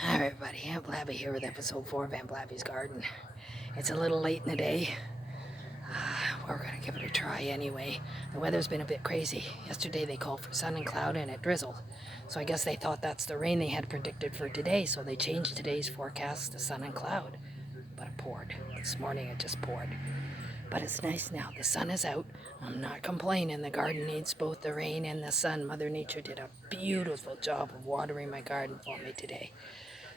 Hi everybody, Aunt Blabby here with episode 4 of Aunt Blabby's Garden. It's a little late in the day. We're going to give it a try anyway. The weather's been a bit crazy. Yesterday they called for sun and cloud and it drizzled. So I guess they thought that's the rain they had predicted for today, so they changed today's forecast to sun and cloud. But it poured. This morning it just poured. But it's nice now. The sun is out. I'm not complaining. The garden needs both the rain and the sun. Mother Nature did a beautiful job of watering my garden for me today.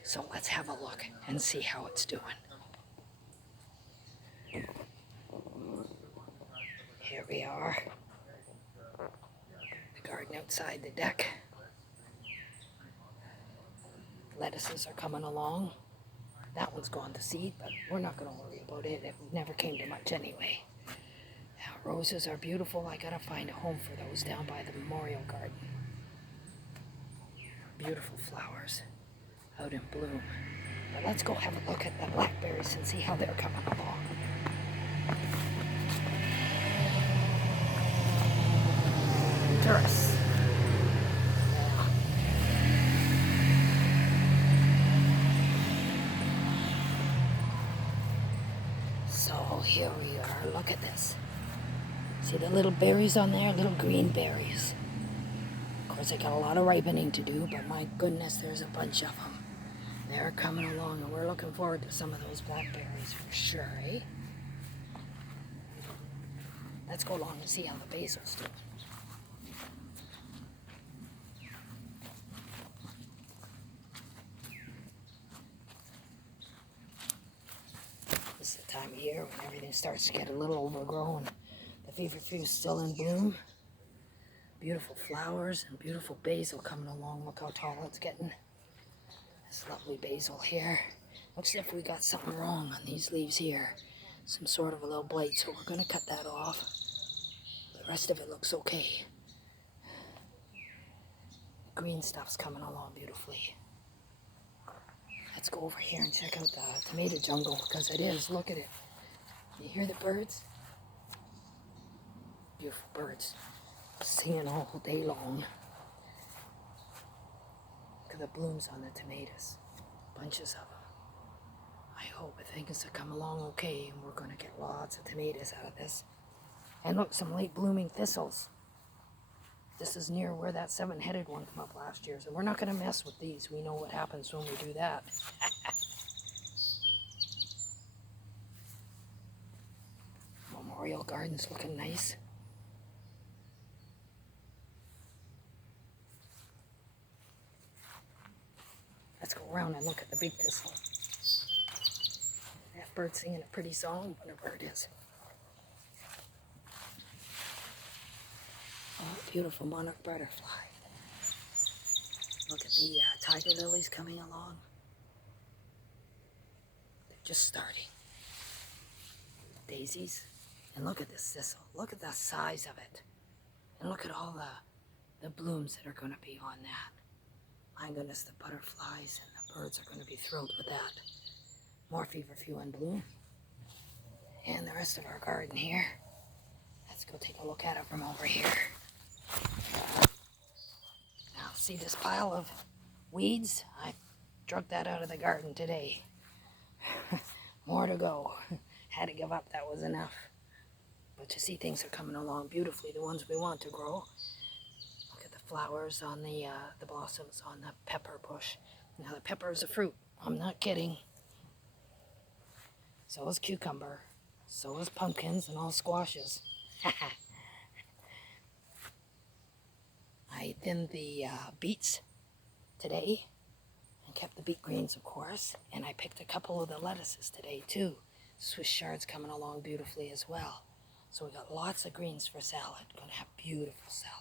So let's have a look and see how it's doing. Here we are. The garden outside the deck. Lettuces are coming along. That one's gone to seed, but we're not going to worry about it. It never came to much anyway. Now, roses are beautiful. I gotta find a home for those down by the memorial garden. Beautiful flowers out in bloom. But let's go have a look at the blackberries and see how they're coming along. Tourists. So here we are. Look at this. See the little berries on there? Little green berries. Of course, they got a lot of ripening to do, but my goodness, there's a bunch of them. They're coming along, and we're looking forward to some of those blackberries for sure, eh? Let's go along and see how the basil's doing. This is the time of year when everything starts to get a little overgrown. The feverfew's still in bloom. Beautiful flowers and beautiful basil coming along. Look how tall it's getting. This lovely basil here. Looks as if we got something wrong on these leaves here. Some sort of a little blight, so we're going to cut that off. The rest of it looks okay. Green stuff's coming along beautifully. Let's go over here and check out the tomato jungle, because it is. Look at it. You hear the birds? Beautiful birds singing all day long. Look at the blooms on the tomatoes. Bunches of them. I hope things will come along okay, and we're going to get lots of tomatoes out of this. And look, some late blooming thistles. This is near where that seven-headed one came up last year, so we're not going to mess with these. We know what happens when we do that. Memorial Garden's looking nice. Let's go around and look at the big thistle. That bird's singing a pretty song, whatever it is. Oh, beautiful monarch butterfly. Look at the tiger lilies coming along. They're just starting. Daisies. And look at this thistle. Look at the size of it. And look at all the blooms that are going to be on that. My goodness, the butterflies and the birds are going to be thrilled with that. More feverfew in bloom. And the rest of our garden here. Let's go take a look at it from over here. Now, see this pile of weeds? I drug that out of the garden today. More to go. Had to give up, that was enough. But you see, things are coming along beautifully, the ones we want to grow. Look at the flowers on the blossoms on the pepper bush. Now the pepper is a fruit. I'm not kidding. So is cucumber. So is pumpkins and all squashes. I thinned the beets today and kept the beet greens, of course. And I picked a couple of the lettuces today too. Swiss chard's coming along beautifully as well. So we got lots of greens for salad. Gonna have beautiful salad.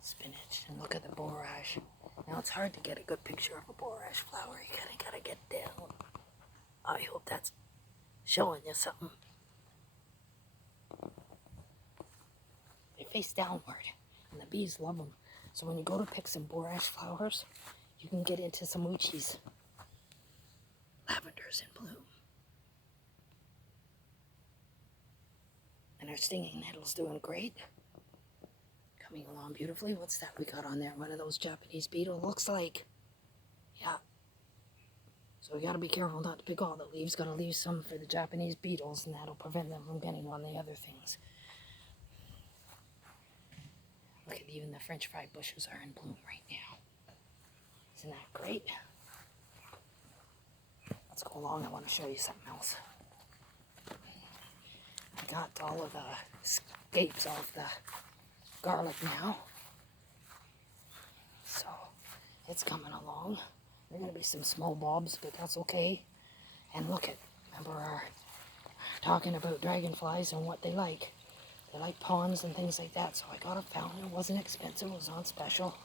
Spinach, and look at the borage. Now it's hard to get a good picture of a borage flower. You kinda gotta get down. I hope that's showing you something. They face downward, and the bees love them. So when you go to pick some borage flowers, you can get into some uchis. Lavender's in bloom. And our stinging nettle's doing great. coming along beautifully. What's that we got on there? One of those Japanese beetle, looks like. Yeah. So we got to be careful not to pick all the leaves. Got to leave some for the Japanese beetles, and that'll prevent them from getting on the other things. Look at, even the French fry bushes are in bloom right now. Isn't that great? Let's go along. I want to show you something else. I got all of the scapes off the garlic now. So it's coming along. There are going to be some small bulbs, but that's okay. And look at, remember our talking about dragonflies and what they like. They like ponds and things like that. So I got a fountain. It wasn't expensive. It was on special.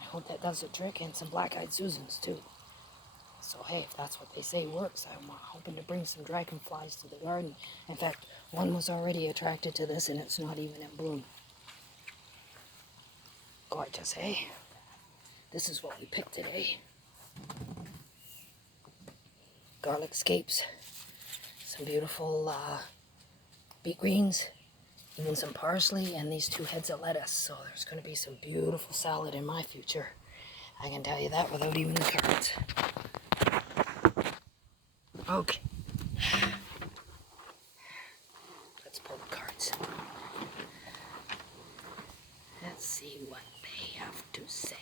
I hope that does the trick. And some black-eyed Susans too. So hey, if that's what they say works, I'm hoping to bring some dragonflies to the garden. In fact, one was already attracted to this and it's not even in bloom. Gorgeous, eh? This is what we picked today. Garlic scapes, some beautiful beet greens, even some parsley, and these 2 heads of lettuce. So there's going to be some beautiful salad in my future. I can tell you that without even the carrots. Okay. Let's pull the cards. Let's see what they have to say.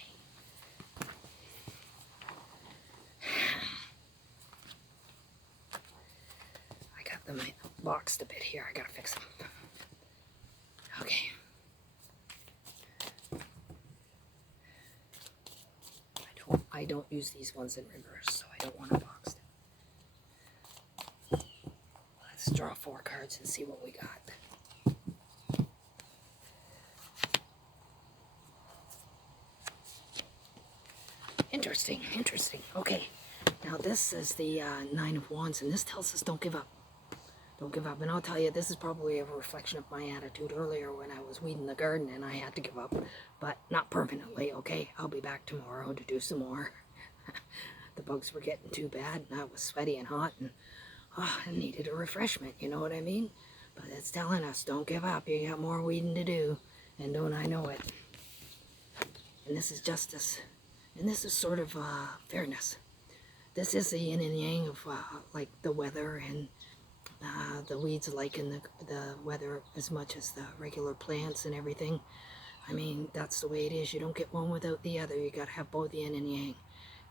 I got them boxed a bit here. I gotta fix them. Okay. I don't use these ones in reverse, so I don't want to box them. Let's draw 4 cards and see what we got. Interesting, interesting. Okay, now this is the 9 of Wands, and this tells us don't give up. Don't give up. And I'll tell you, this is probably a reflection of my attitude earlier when I was weeding the garden and I had to give up. But not permanently, okay? I'll be back tomorrow to do some more. The bugs were getting too bad and I was sweaty and hot and I needed a refreshment, you know what I mean? But it's telling us, don't give up. You got more weeding to do. And don't I know it? And this is justice. And this is sort of fairness. This is the yin and yang of like the weather, and the weeds liking the weather as much as the regular plants and everything. I mean, that's the way it is. You don't get one without the other. You got to have both yin and yang.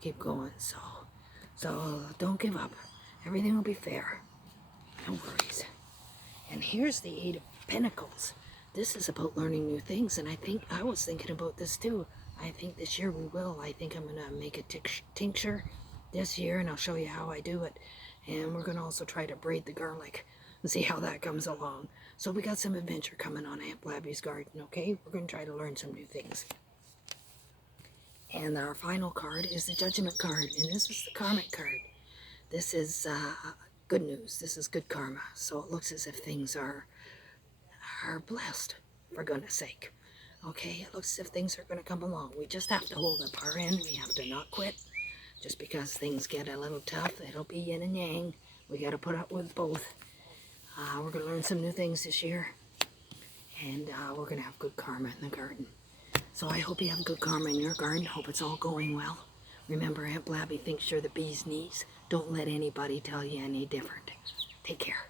Keep going. So don't give up. Everything will be fair. No worries. And here's the 8 of Pentacles. This is about learning new things, and I was thinking about this too. I think this year we will. I think I'm going to make a tincture this year, and I'll show you how I do it. And we're going to also try to braid the garlic and see how that comes along. So we got some adventure coming on Aunt Blabby's garden, okay? We're going to try to learn some new things. And our final card is the Judgment card, and this is the Karmic card. This is good news. This is good karma. So it looks as if things are blessed, for goodness sake. Okay, it looks as if things are going to come along. We just have to hold up our end. We have to not quit. Just because things get a little tough, it'll be yin and yang. We got to put up with both. We're going to learn some new things this year. And we're going to have good karma in the garden. So I hope you have good karma in your garden. Hope it's all going well. Remember, Aunt Blabby thinks you're the bee's knees. Don't let anybody tell you any different. Take care.